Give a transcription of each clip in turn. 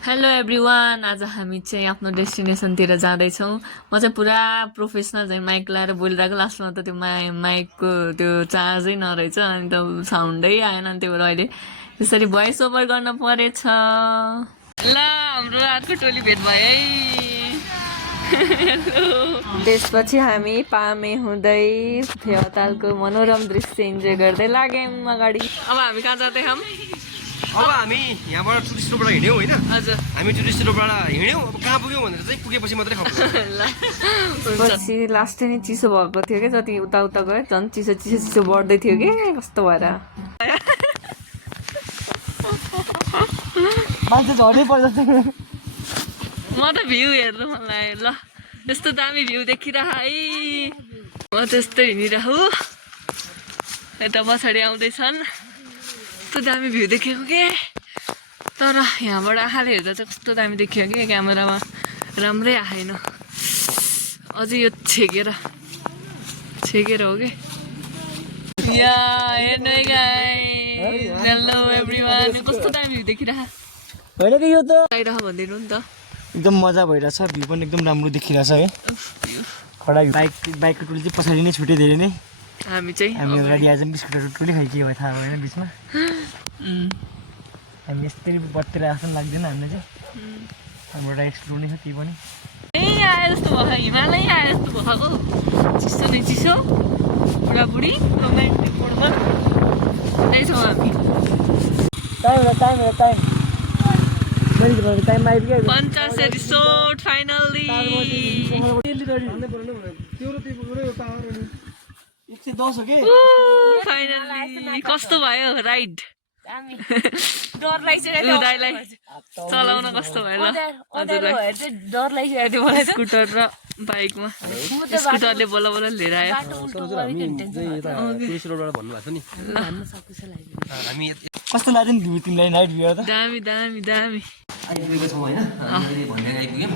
Hello everyone, आज हामी चाहिँ आफ्नो डेस्टिनेसनतिर जाँदैछौँ। म चाहिँ पुरा प्रोफेसनल चाहिँ माइक लाएर बोलिरहेको, लास्टमा त त्यो माइकको त्यो चार्जै नरहेछ, अनि त साउन्डै आएन, अनि त्यही भएर अहिले त्यसरी भोइस ओभर गर्न परेछ। ल हाम्रो अर्को टोली भेट भयो है। त्यसपछि हामी पामे हुँदै फेवातालको मनोरम दृश्य इन्जोय गर्दै लाग्यौँ अगाडि। अब हामी कहाँ जाँदैछौँ? अब हामी यहाँबाट टुरिस्ट रोडबाट हिँड्यौँ होइन। हजुर, हामी टुरिस्ट रोडबाट हिँड्यौँ। अब कहाँ पुग्यौँ भनेर चाहिँ पुगेपछि मात्रै खबर। पछि लास्ट नै चिसो भएको थियो क्या, जति उता उता गयो झन् चिसो चिसो चिसो बढ्दै थियो कि कस्तो भएर मान्छे झर्नै पर्छ। म त भ्यू हेर्नु मन लाग्यो। ल यस्तो दामी भ्यू देखिरह है, म त्यस्तै हिँडिरहु। यता पछाडि आउँदैछन्, कस्तो दामी भ्यू देखेको के। तर यहाँबाट आँखाले हेर्दा चाहिँ कस्तो दामी देखियो कि, क्यामेरामा राम्रै आएन। अझै यो छेकेर हो कि। या हेर्नु गाइस, हेलो एभ्रिवान, कस्तो दामी भ्यू देखिरह होइन कि यो त आइरह भनिदिनु नि त। एकदम मजा भइरहेछ, भ्यू पनि एकदम राम्रो देखिरहेछ है। खडा बाइकको टोली चाहिँ पछाडि नै छुट्यो धेरै नै। हामी चाहिँ हामी अगाडि आज बिस्कुटहरू टोली खाइ के भयो थाहा भएन बिचमा। हामी यस्तै बत्तिर आएको लाग्दैन हामीलाई चाहिँ। हाम्रो एउटा एक्सप्लोर नै छ त्यही पनि। यहीँ आए जस्तो भयो, हिमालय आए जस्तो भएको। चिसो नै चिसो, बुढाबुढी रोमान्टिक मोडमा यही छौँ हामी। टाइम आइपुग्यो। Panchase resort finally. 110 हो कि फाइनल्ली कस्तो भयो राइड? डर लागिसक्यो उदयलाई चलाउन कस्तो भयो? ल हजुरलाई डर लागिसकेको थियो मलाई। स्कुटर र बाइकमा स्कुटरले बोला बोला लिएर आयो। कस्तो लाग्यो नि भ्यू तिमीलाई नाइट भ्यू त? दामी दामी दामी। आइपुगेको छौँ होइन। हामीले भनेर आइपुग्यौँ।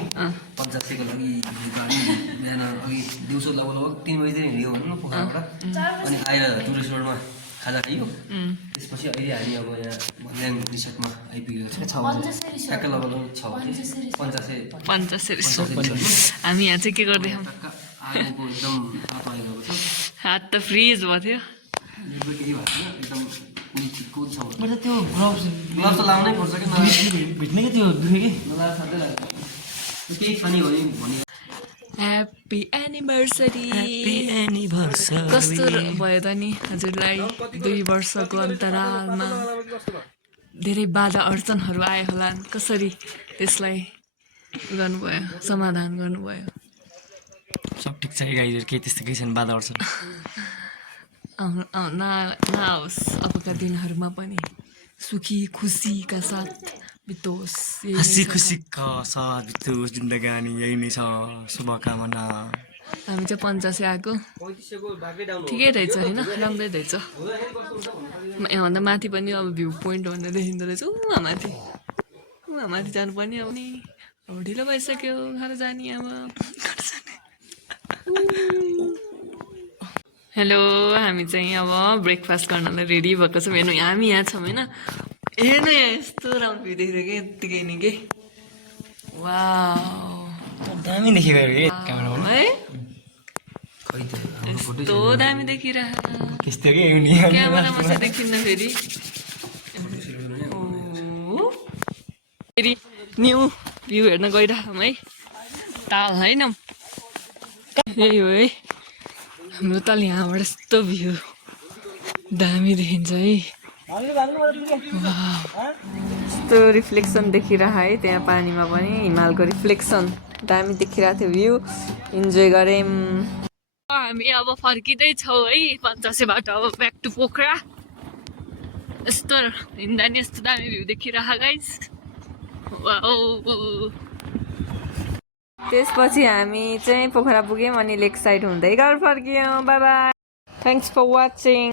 50 को लागि गाडी बिहान अघि दिउँसो लगभग 3 बजीतिर हिँड्यो भनौँ न पोखराबाट। अनि आएर टुरिस्ट रोडमा खाजा खाइयो। त्यसपछि अहिले हामी अब यहाँ भन्ज्याङ रिसोर्टमा आइपुगेको छौँ। 6 बजी ठ्याक्कै लगभग 6 बजी 50 रिसोर्ट। हामी यहाँ चाहिँ के गर्दै छौँ? आगोको एकदम तातो आइरहेको छ। हात त फ्रिज भएको थियो। केही भएको छैन, एकदम कुद छ। मैले त्यो ग्लोभ्स त लाउनै पर्छ कि भिट्ने कि त्यो दुखे कि नलाएर साथै लाग्यो। केही खाने हो भने ह्याप्पी एनिभर्सरी। कस्तो भयो त नि हजुरलाई? 2 वर्षको अन्तरालमा धेरै बाधा अडचनहरू आयो होला, कसरी त्यसलाई गर्नुभयो, समाधान गर्नुभयो? सब ठिक छ गाइजहरु, केही त्यस्तो केही छैन बाधा अडचन। नआओस् अबका दिनहरूमा पनि सुखी खुसीका साथ बितोस्। हँसी खुसीका साथ बितोस् जिन्दगानी, यही नै छ शुभकामना। हामी चाहिँ 50 आएको, ठिकै रहेछ होइन, राम्रै रहेछ। यहाँभन्दा माथि पनि अब भ्यू पोइन्ट भनेर देखिँदो रहेछ। उहाँ माथि जानुपर्ने अब नि। अब ढिलो भइसक्यो, घर जाने अब। हेलो, हामी चाहिँ अब ब्रेकफास्ट गर्नलाई रेडी भएको छौँ। हेर्नु हामी यहाँ छौँ होइन, हेर्नु यहाँ यस्तो राम्रो भ्यू देखेको कि यत्तिकै नि के। वाउ दामी देखेको है क्यामेरामा है, यस्तो दामी देखिरहेको। त्यस्तो के हो नि क्यामेरामा चाहिँ देखिन्न फेरि। फेरि न्यू भ्यू हेर्न गइरहेछौँ है, ताल होइन यही हो है हाम्रो ताल। यहाँबाट यस्तो भ्यू दामी देखिन्छ है। यस्तो रिफ्लेक्सन देखिरह है त्यहाँ पानीमा पनि, हिमालको रिफ्लेक्सन दामी देखिरहेको थियो। भ्यू इन्जोय गऱ्यौँ। हामी अब फर्किँदैछौँ है 50बाट, अब ब्याक टु पोखरा। यस्तो हिँड्दा नि यस्तो दामी भ्यू देखिरह गाइस। त्यसपछि हामी चाहिँ पोखरा पुग्यौँ अनि लेक साइड हुँदै घर फर्क्यौँ। Bye bye, thanks for watching.